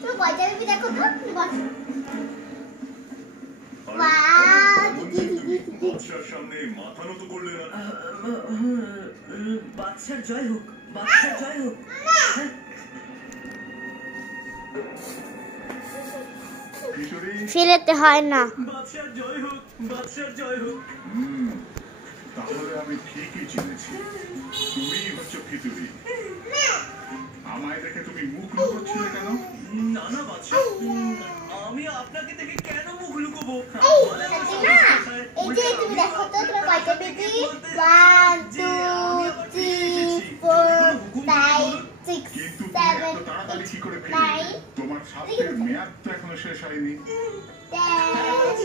তুমি কয়টা বেবি দেখো তো বসো। ওয়াও বাচ্চার সামনে মাথা নত করলে না। বাচ্চার জয় হোক, বাচ্চার জয় হোক। ফিরেতে হয় না। বাচ্চার জয় হোক, বাচ্চার জয় হোক। তাহলে আমি ঠিকই চিনেছি, তুমি হচ্ছে খিচুড়ি। আমায় দেখে তুমি মুখ লুকোচ্ছিলে কেন? না না বাচ্চা, আমি আপনাকে দেখে কেন মুখ লুকোবো? এই যে তুমি দেখো তো তোমার কয়টা বেবি? 1 2 3 4 5 6 কিন্তু 7 এত তাড়াতাড়ি কি করে ফিরলে? তোমার সাথের মেয়াদ তো এখনো শেষ হয়নি। 10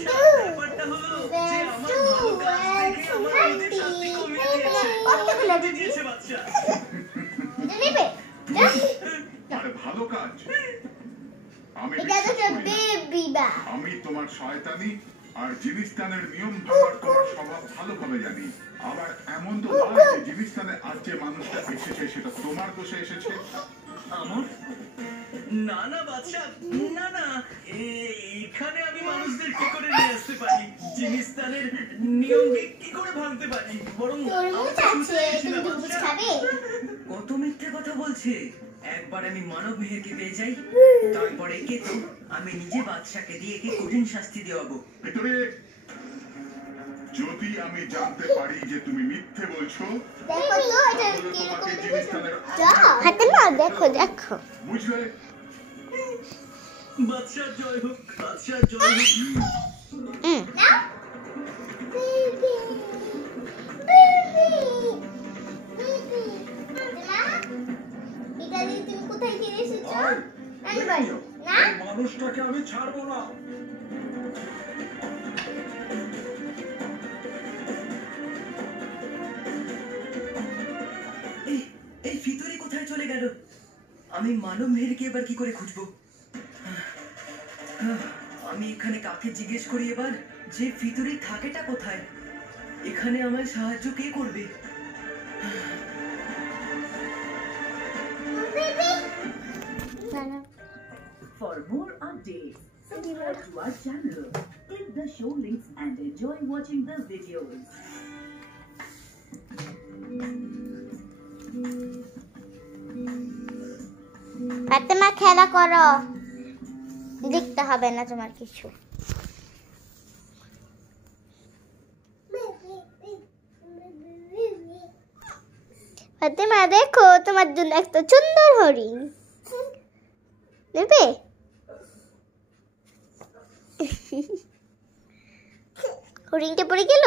ব্যাপারটা হলো যে আমার ভালো কাজ দেখে আমার মেয়েদের শাস্তি কমিয়ে দিয়েছে বাচ্চা। নেবে আরে ভালো কাজ। আমি এটা তো বেবি বা আমি তোমার শয়তানি আর জিনিসদানের নিয়ম ভাঙার তোমার স্বভাব ভালোভাবে জানি। আবার এমন তো নয় যে জিনিসদানে আজ যে মানুষটা এসেছে সেটা তোমার দোষে এসেছে। আমার? না না বাচ্চা, না না, এখানে আমি মানুষদের কি করে নিয়ে আসতে পারি? জিনিসদানের নিয়মকে কি করে ভাঙতে পারি? বরং তরমুজ আছে, তুমি তরমুজ খাবে? কত মিথ্যে কথা বলছে। একবার আমি মানব মেহেরকে পেয়ে যাই, তারপরে একে তো আমি নিজে বাদশাকে দিয়ে একে কঠিন শাস্তি দেওয়াবো। ভিতরে যদি আমি জানতে পারি যে তুমি মিথ্যে বলছো, দেখো তো এটা তাহলে কি তোমাকে রকম জিনিসদানের হাতে না দেখো দেখো বুঝলে? বাদশার জয় হোক, বাদশার জয় হোক। না বেবি বেবি বেবি না এটা দিয়ে তুমি কোথায় ফিরে এসেছো? আমি বলি না মানুষটাকে আমি ছাড়বো না। এই ফিতুরি কোথায় চলে গেল? আমি মানব মেহেরকে এবার কি করে খুঁজবো? আমি এখানে কাকে জিজ্ঞেস করি এবার যে ফিতুরি থাকেটা কোথায়? এখানে আমায় সাহায্য কে করবে? বেবি না না For more updates, subscribe to our channel, click the show links and enjoy watching the videos. Fatema খেলা করো, দেখতে হবে না তোমার কিছু। ফাতেমা দেখো তোমার জন্য একটা সুন্দর হরিণ নেবে? হরিণটা পড়ে গেল।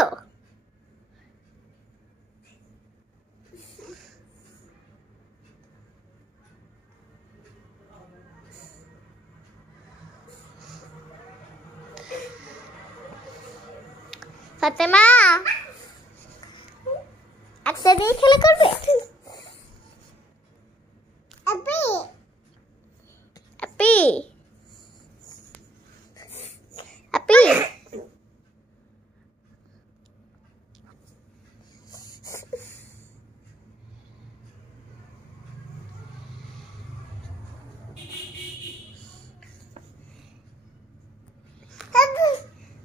ফাতেমা একটা দিয়ে খেলা করবে? আপি আপি আপি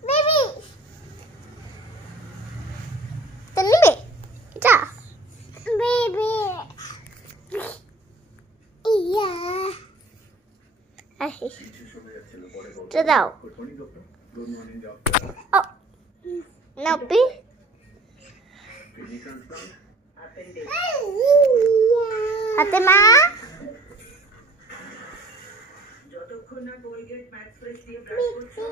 বেবি তো নিবে এটা বেবি ইয়া আহে তো দাও ও না পি হাতে মা যতক্ষণ না কোলগেট ম্যাক্স ফ্রেশ দিয়ে ব্রাশ করছো